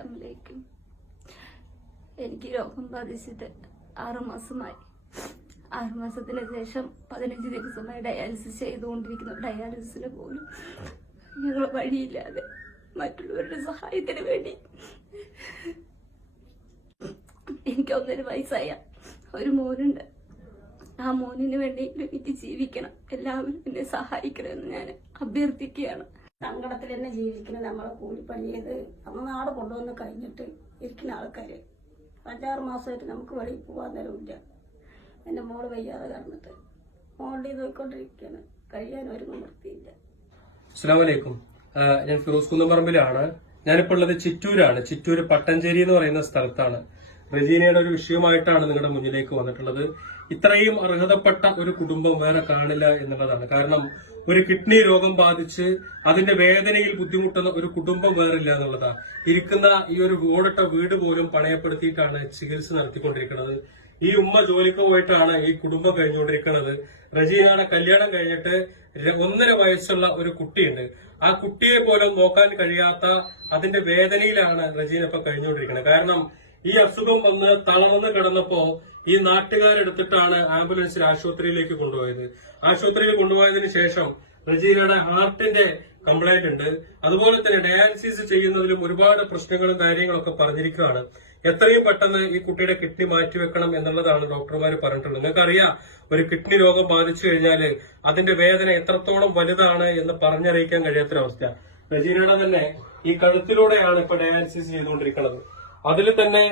അസ്സലാമലൈക്കും. എനിക്ക് രോഗം ബാധിച്ചിട്ട് 6 മാസമായി. 6 മാസത്തിന് ശേഷം 15 ദിവസമായി ഡയാലിസിസ് ചെയ്തുകൊണ്ടിരിക്കുന്നു. ഡയാലിസിസിന് പോലും ഞങ്ങൾ വഴിയില്ലാതെ മറ്റുള്ളവരുടെ സഹായത്തിന് വേണ്ടി എനിക്ക് 1.5 വയസ്സായ ഒരു മോനുണ്ട്. ആ മോനിന് വേണ്ടി എനിക്ക് ജീവിക്കണം. എല്ലാവരും എന്നെ സഹായിക്കണമെന്ന് ഞാൻ അഭ്യർത്ഥിക്കുകയാണ്. സങ്കടത്തിൽ തന്നെ ജീവിക്കണം. നമ്മളെ കൂലിപ്പണി ചെയ്ത് നാട് കൊണ്ടുവന്ന് കഴിഞ്ഞിട്ട് ഇരിക്കുന്ന ആൾക്കാര് 5-6 മാസമായിട്ട് നമുക്ക് വെളിയിൽ പോകാൻ തരമില്ല. എൻ്റെ മോള് വയ്യാതെ കിടന്നിട്ട് മോളുടെ നോക്കിക്കൊണ്ടിരിക്കുകയാണ്. കഴിയാൻ ഒരു നിവൃത്തിയില്ല. അസ്സലാമു അലൈക്കും. ഞാൻ ഫിറോസ് കുന്നംപറമ്പിലാണ്. ഞാനിപ്പോൾ ഉള്ളത് ചിറ്റൂരാണ്. ചിറ്റൂര് പട്ടഞ്ചേരി എന്ന് പറയുന്ന സ്ഥലത്താണ്. റജീനയുടെ ഒരു വിഷയമായിട്ടാണ് നിങ്ങളുടെ മുന്നിലേക്ക് വന്നിട്ടുള്ളത്. ഇത്രയും അർഹതപ്പെട്ട ഒരു കുടുംബം വേറെ കാണില്ല എന്നുള്ളതാണ്. കാരണം ഒരു കിഡ്നി രോഗം ബാധിച്ച് അതിന്റെ വേദനയിൽ ബുദ്ധിമുട്ടുന്ന ഒരു കുടുംബം വേറില്ല എന്നുള്ളതാണ്. ഇരിക്കുന്ന ഈ ഒരു ഓടിട്ട വീട് പോലും പണയപ്പെടുത്തിയിട്ടാണ് ചികിത്സ നടത്തിക്കൊണ്ടിരിക്കുന്നത്. ഈ ഉമ്മ ജോലിക്ക് പോയിട്ടാണ് ഈ കുടുംബം കഴിഞ്ഞുകൊണ്ടിരിക്കുന്നത്. റജീനയുടെ കല്യാണം കഴിഞ്ഞിട്ട് 1.5 വയസ്സുള്ള ഒരു കുട്ടിയുണ്ട്. ആ കുട്ടിയെ പോലും നോക്കാൻ കഴിയാത്ത അതിന്റെ വേദനയിലാണ് റജീന ഇപ്പൊ കഴിഞ്ഞുകൊണ്ടിരിക്കുന്നത്. കാരണം ഈ അസുഖം വന്ന് തളർന്ന് കിടന്നപ്പോ ഈ നാട്ടുകാരെടുത്തിട്ടാണ് ആംബുലൻസിൽ ആശുപത്രിയിലേക്ക് കൊണ്ടുപോയത്. ആശുപത്രിയിൽ കൊണ്ടുപോയതിനു ശേഷം റജീനയുടെ ഹാർട്ടിന്റെ കംപ്ലൈന്റ് ഉണ്ട്. അതുപോലെ തന്നെ ഡയാലിസിസ് ചെയ്യുന്നതിലും ഒരുപാട് പ്രശ്നങ്ങളും കാര്യങ്ങളൊക്കെ പറഞ്ഞിരിക്കുകയാണ്. എത്രയും പെട്ടെന്ന് ഈ കുട്ടിയുടെ കിഡ്നി മാറ്റിവെക്കണം എന്നുള്ളതാണ് ഡോക്ടർമാർ പറഞ്ഞിട്ടുള്ളത്. നിങ്ങൾക്കറിയാം, ഒരു കിഡ്നി രോഗം ബാധിച്ചു കഴിഞ്ഞാൽ അതിന്റെ വേദന എത്രത്തോളം വലുതാണ് എന്ന് പറഞ്ഞറിയിക്കാൻ കഴിയാത്തൊരവസ്ഥ. റജീനയുടെ തന്നെ ഈ കഴുത്തിലൂടെയാണ് ഇപ്പൊ ഡയാലിസിസ് ചെയ്തുകൊണ്ടിരിക്കുന്നത്. അതിൽ തന്നെ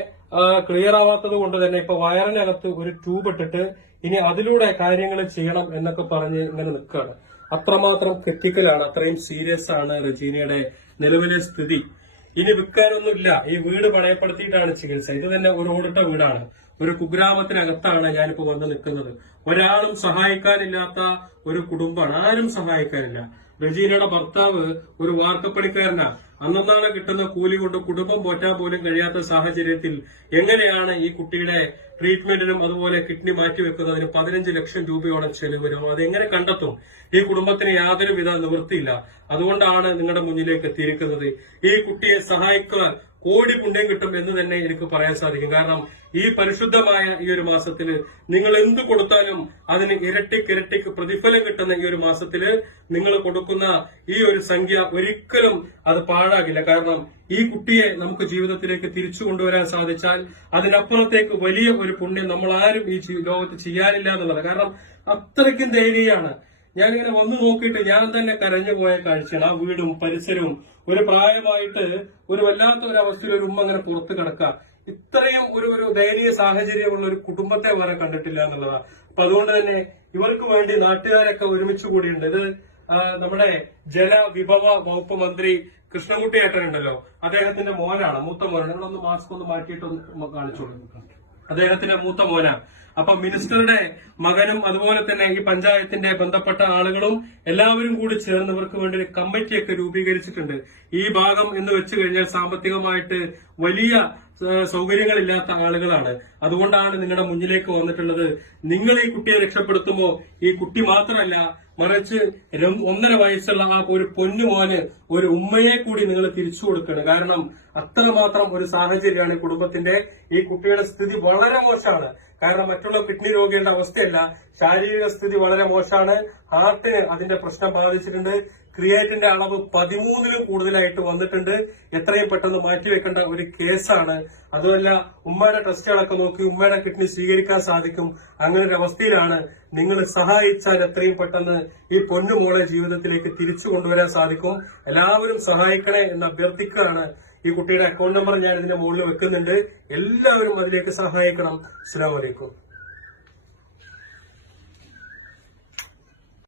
ക്ലിയർ ആവാത്തത് കൊണ്ട് തന്നെ ഇപ്പൊ വയറിനകത്ത് ഒരു ട്യൂബ് ഇട്ടിട്ട് ഇനി അതിലൂടെ കാര്യങ്ങൾ ചെയ്യണം എന്നൊക്കെ പറഞ്ഞ് ഇങ്ങനെ നിൽക്കുകയാണ്. അത്രമാത്രം ക്രിട്ടിക്കലാണ്, അത്രയും സീരിയസ് ആണ് റജീനയുടെ നിലവിലെ സ്ഥിതി. ഇനി വിൽക്കാനൊന്നുമില്ല. ഈ വീട് പണയപ്പെടുത്തിയിട്ടാണ് ചികിത്സ. ഇത് തന്നെ ഒരു ഓടിട്ട വീടാണ്. ഒരു കുഗ്രാമത്തിനകത്താണ് ഞാനിപ്പോ വന്ന് നിൽക്കുന്നത്. ഒരാളും സഹായിക്കാനില്ലാത്ത ഒരു കുടുംബമാണ്. ആരും സഹായിക്കാനില്ല. റജീനയുടെ ഭർത്താവ് ഒരു വാർക്കപ്പണിക്കാരനാ. അന്നന്നാണ് കിട്ടുന്ന കൂലി കൊണ്ട് കുടുംബം പോറ്റാൻ പോലും കഴിയാത്ത സാഹചര്യത്തിൽ എങ്ങനെയാണ് ഈ കുട്ടിയുടെ ട്രീറ്റ്മെന്റിനും അതുപോലെ കിഡ്നി മാറ്റിവെക്കുന്നതിന് 15 ലക്ഷം രൂപയോളം ചെലവ് വരും? അതെങ്ങനെ കണ്ടെത്തും? ഈ കുടുംബത്തിന് യാതൊരുവിധ നിവൃത്തിയില്ല. അതുകൊണ്ടാണ് നിങ്ങളുടെ മുന്നിലേക്ക് എത്തിയിരിക്കുന്നത്. ഈ കുട്ടിയെ സഹായിക്കാൻ കോടി പുണ്യം കിട്ടും എന്ന് തന്നെ എനിക്ക് പറയാൻ സാധിക്കും. കാരണം ഈ പരിശുദ്ധമായ ഈ ഒരു മാസത്തില് നിങ്ങൾ എന്ത് കൊടുത്താലും അതിന് ഇരട്ടിക്ക് പ്രതിഫലം കിട്ടുന്ന ഈ ഒരു മാസത്തില് നിങ്ങൾ കൊടുക്കുന്ന ഈ ഒരു സംഖ്യ ഒരിക്കലും അത് പാഴാകില്ല. കാരണം ഈ കുട്ടിയെ നമുക്ക് ജീവിതത്തിലേക്ക് തിരിച്ചു കൊണ്ടുവരാൻ സാധിച്ചാൽ അതിനപ്പുറത്തേക്ക് വലിയ ഒരു പുണ്യം നമ്മൾ ആരും ഈ ലോകത്ത് ചെയ്യാനില്ല എന്നുള്ളത്. കാരണം അത്രയ്ക്കും ദയനീയാണ്. ഞാനിങ്ങനെ വന്നു നോക്കിയിട്ട് ഞാൻ തന്നെ കരഞ്ഞു പോയ കാഴ്ചയാണ്. ആ വീടും പരിസരവും ഒരു പ്രായമായിട്ട് ഒരു വല്ലാത്ത ഒരു അവസ്ഥയിൽ ഒരു ഉമ്മ അങ്ങനെ പുറത്ത് കിടക്കുക. ഇത്രയും ഒരു ദയനീയ സാഹചര്യമുള്ള ഒരു കുടുംബത്തെ വേറെ കണ്ടിട്ടില്ല എന്നുള്ളതാണ്. അപ്പൊ അതുകൊണ്ട് തന്നെ ഇവർക്ക് വേണ്ടി നാട്ടുകാരൊക്കെ ഒരുമിച്ച് കൂടിയുണ്ട്. ഇത് നമ്മുടെ ജലവിഭവ വകുപ്പ് മന്ത്രി കൃഷ്ണൻകുട്ടി ഏട്ടനുണ്ടല്ലോ, അദ്ദേഹത്തിന്റെ മോനാണ്, മൂത്ത മോനാണ്. നിങ്ങളൊന്ന് മാസ്ക് ഒന്ന് മാറ്റിയിട്ടൊന്ന് കാണിച്ചോളൂ. അദ്ദേഹത്തിന്റെ മൂത്ത മോനാണ്. അപ്പൊ മിനിസ്റ്ററുടെ മകനും അതുപോലെ തന്നെ ഈ പഞ്ചായത്തിന്റെ ബന്ധപ്പെട്ട ആളുകളും എല്ലാവരും കൂടി ചേർന്ന് ഇവർക്ക് വേണ്ടി ഒരു കമ്മിറ്റിയൊക്കെ രൂപീകരിച്ചിട്ടുണ്ട്. ഈ ഭാഗം എന്ന് വെച്ച് കഴിഞ്ഞാൽ സാമ്പത്തികമായിട്ട് വലിയ സൗകര്യങ്ങളില്ലാത്ത ആളുകളാണ്. അതുകൊണ്ടാണ് നിങ്ങളുടെ മുന്നിലേക്ക് വന്നിട്ടുള്ളത്. നിങ്ങൾ ഈ കുട്ടിയെ രക്ഷപ്പെടുത്തുമ്പോൾ ഈ കുട്ടി മാത്രമല്ല, മറിച്ച് 1.5 വയസ്സുള്ള ആ ഒരു പൊന്നുമോന് ഒരു ഉമ്മയെ കൂടി നിങ്ങൾ തിരിച്ചു കൊടുക്കണം. കാരണം അത്രമാത്രം ഒരു സാഹചര്യമാണ് ഈ കുടുംബത്തിന്റെ. ഈ കുട്ടിയുടെ സ്ഥിതി വളരെ മോശമാണ്. കാരണം മറ്റുള്ള കിഡ്നി രോഗികളുടെ അവസ്ഥയല്ല, ശാരീരിക സ്ഥിതി വളരെ മോശമാണ്. ഹാർട്ടിന് അതിന്റെ പ്രശ്നം ബാധിച്ചിട്ടുണ്ട്. ക്രിയേറ്റിന്റെ അളവ് 13-ലും കൂടുതലായിട്ട് വന്നിട്ടുണ്ട്. എത്രയും പെട്ടെന്ന് മാറ്റിവെക്കേണ്ട ഒരു കേസാണ്. അതുമല്ല, ഉമ്മയുടെ ടെസ്റ്റുകളൊക്കെ നോക്കി ഉമ്മയുടെ കിഡ്നി സ്വീകരിക്കാൻ സാധിക്കും. അങ്ങനെ ഒരു അവസ്ഥയിലാണ്. നിങ്ങൾ സഹായിച്ചാൽ എത്രയും പെട്ടെന്ന് ഈ പൊന്നുമോളെ ജീവിതത്തിലേക്ക് തിരിച്ചു കൊണ്ടുവരാൻ സാധിക്കും. എല്ലാവരും സഹായിക്കണേ എന്ന് അഭ്യർത്ഥിക്കുകയാണ്. ഈ കുട്ടിയുടെ അക്കൗണ്ട് നമ്പർ ഞാൻ ഇതിന്റെ മുകളിൽ വെക്കുന്നുണ്ട്. എല്ലാവരും അതിലേക്ക് സഹായിക്കണം. അസ്സലാമു അലൈക്കും.